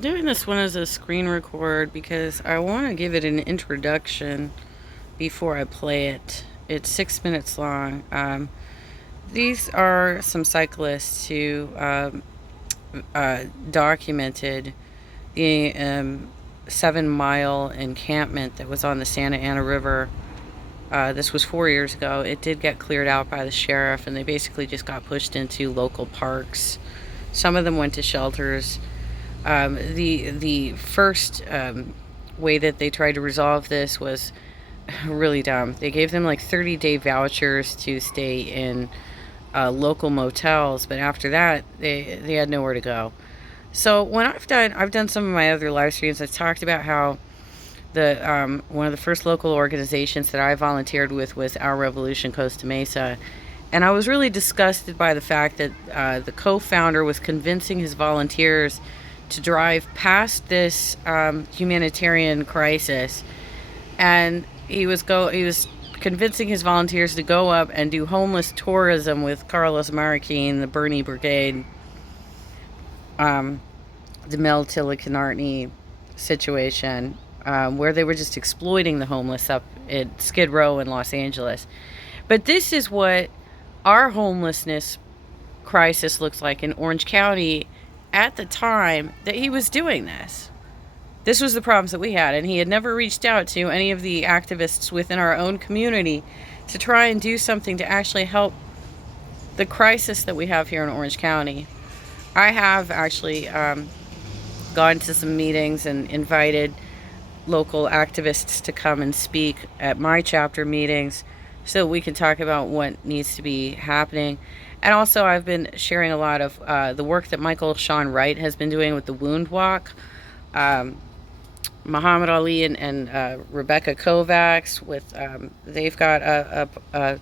Doing this one as a screen record because I want to give it an introduction before I play it. It's 6 minutes long. These are some cyclists who documented the 7 mile encampment that was on the Santa Ana River. This was 4 years ago. It did get cleared out by the sheriff, and they basically just got pushed into local parks. Some of them went to shelters. The first way that they tried to resolve this was really dumb. They gave them like 30-day vouchers to stay in local motels, but after that, they had nowhere to go. So when I've done some of my other live streams. I've talked about how the one of the first local organizations that I volunteered with was Our Revolution Costa Mesa, and I was really disgusted by the fact that the co-founder was convincing his volunteers to drive past this humanitarian crisis, and he was convincing his volunteers to go up and do homeless tourism with Carlos Marroquin, the Bernie Brigade, the Mel Tillicanartney situation, where they were just exploiting the homeless up at Skid Row in Los Angeles. But this is what our homelessness crisis looks like in Orange County at the time that he was doing this. This was the problems that we had, and he had never reached out to any of the activists within our own community to try and do something to actually help the crisis that we have here in Orange County. I have actually gone to some meetings and invited local activists to come and speak at my chapter meetings so we can talk about what needs to be happening. And also, I've been sharing a lot of the work that Michael Sean Wright has been doing with the Wound Walk. Muhammad Ali and Rebecca Kovacs they've got a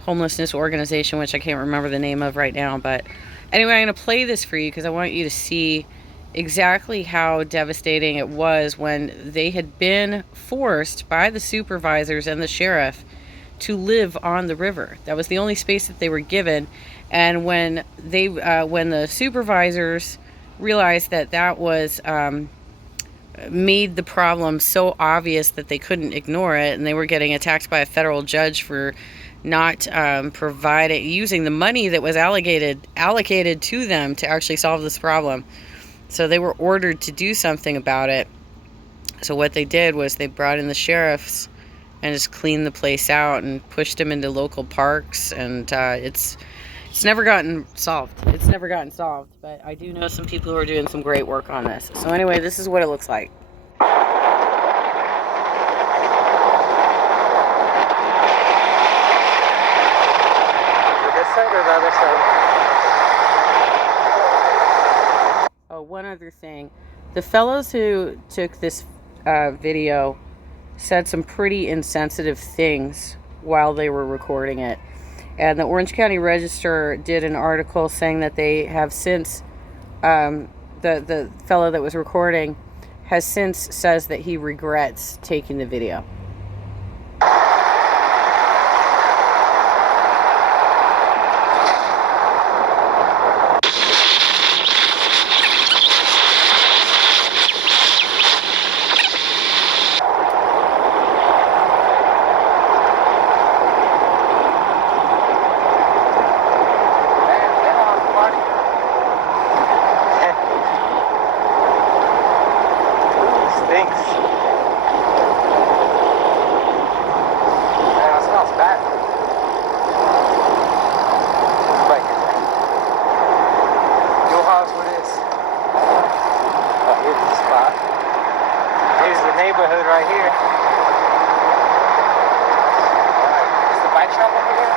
homelessness organization, which I can't remember the name of right now. But anyway, I'm going to play this for you because I want you to see exactly how devastating it was when they had been forced by the supervisors and the sheriff to live on the river. That was the only space that they were given. And when the supervisors realized that was made the problem so obvious that they couldn't ignore it, and they were getting attacked by a federal judge for not using the money that was allocated to them to actually solve this problem. So they were ordered to do something about it. So what they did was they brought in the sheriffs and just cleaned the place out and pushed them into local parks, and it's never gotten solved. It's never gotten solved, but I do know some people who are doing some great work on this. So anyway, this is what it looks like. This side or the other side? Oh, one other thing. The fellows who took this video said some pretty insensitive things while they were recording it. And the Orange County Register did an article saying that they have since, the fellow that was recording has since says that he regrets taking the video. Neighborhood right here. Is the bike shop over here?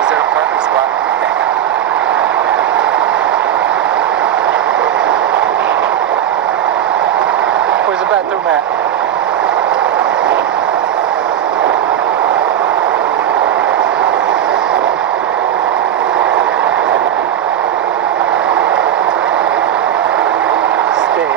Is there a parking spot? Where's the bathroom at? Stay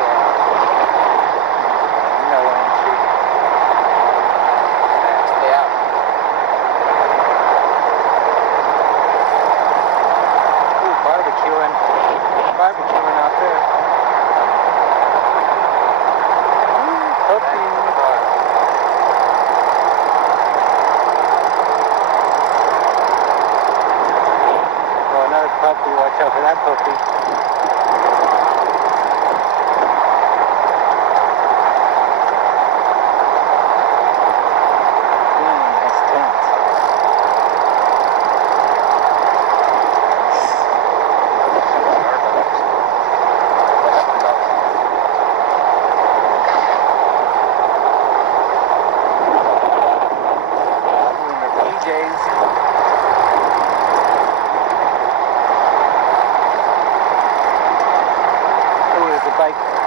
for that puppy. Nice tent.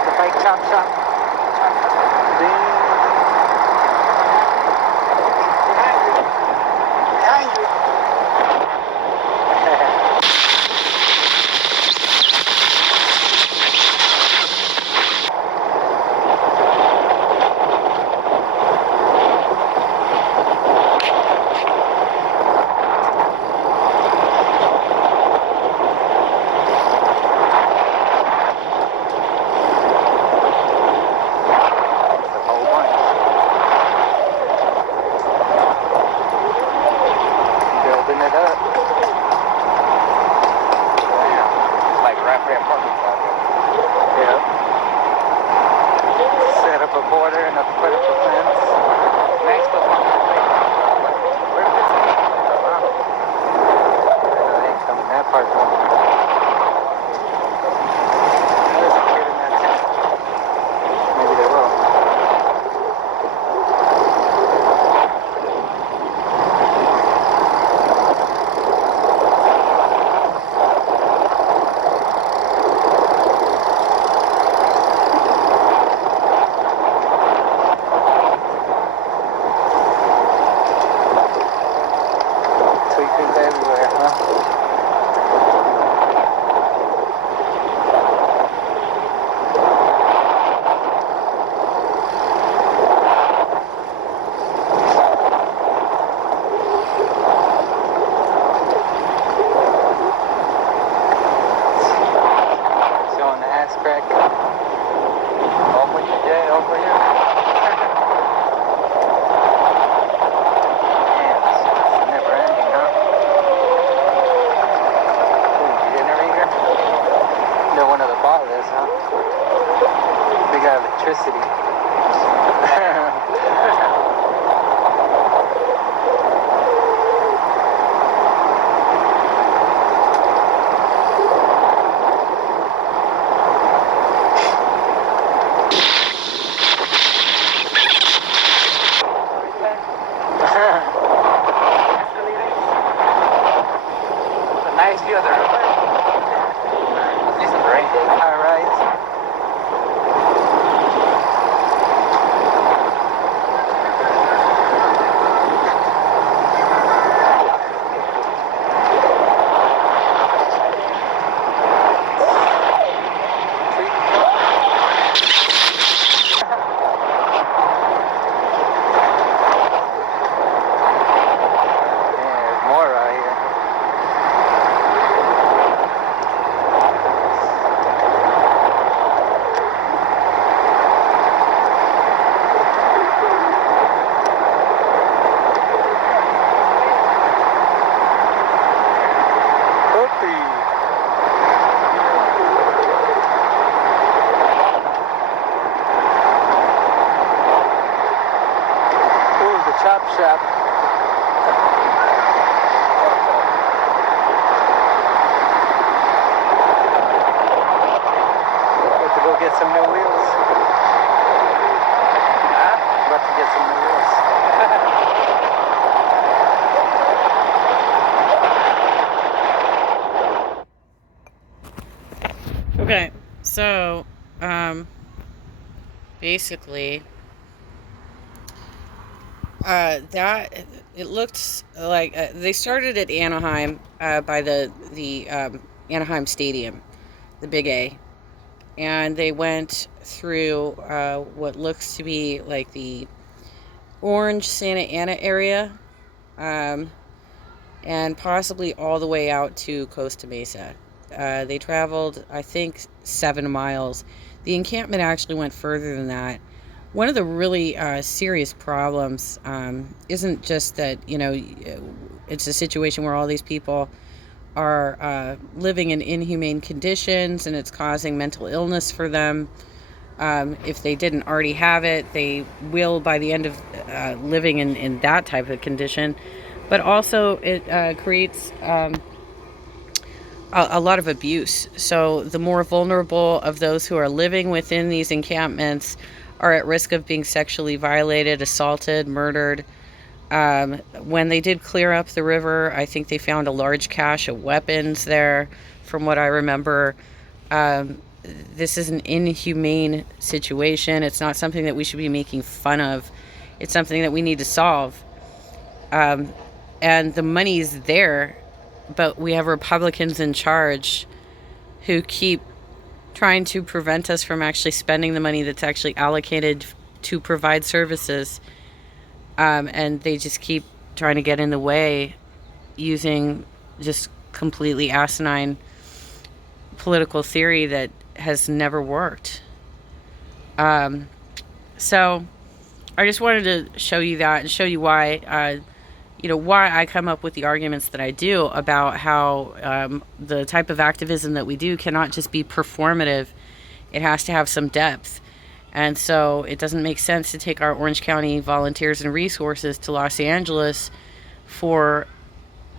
The bike chop shop. Behind you. Building it up. Damn. It's like right there parking spot. Yep. Set up a border and put up a fence. Next up on the thing. Where did this come from? They ain't coming that part from. There's a kid in that tent. Maybe they will. Tweakers everywhere, huh? Showing the ass crack. Over you, Jay, over here. No one of the bottles, huh? We got electricity. It's a nice view of the river. All right. There's more out here. Ooh, the chop shop. About to go get some new wheels. About to get some new wheels. Okay, so basically that it looked like they started at Anaheim by the Anaheim Stadium, the Big A, and they went through what looks to be like the Orange Santa Ana area, and possibly all the way out to Costa Mesa. They traveled, I think, 7 miles. The encampment actually went further than that. One of the really serious problems isn't just that, it's a situation where all these people are living in inhumane conditions, and it's causing mental illness for them. If they didn't already have it, they will by the end of living in that type of condition. But also, it creates a lot of abuse. So the more vulnerable of those who are living within these encampments are at risk of being sexually violated, assaulted, murdered. When they did clear up the river, I think they found a large cache of weapons there, from what I remember. This is an inhumane situation. It's not something that we should be making fun of. It's something that we need to solve. And the money's there, but we have Republicans in charge who keep trying to prevent us from actually spending the money that's actually allocated to provide services. And they just keep trying to get in the way using just completely asinine political theory that has never worked. So I just wanted to show you that and show you why, why I come up with the arguments that I do about how the type of activism that we do cannot just be performative. It has to have some depth. And so it doesn't make sense to take our Orange County volunteers and resources to Los Angeles for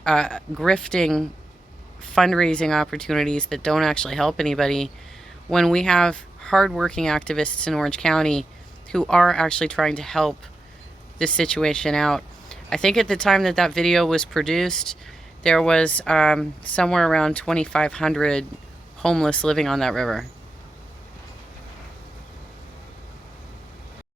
grifting fundraising opportunities that don't actually help anybody, when we have hardworking activists in Orange County who are actually trying to help this situation out. I think at the time that that video was produced, there was somewhere around 2,500 homeless living on that river.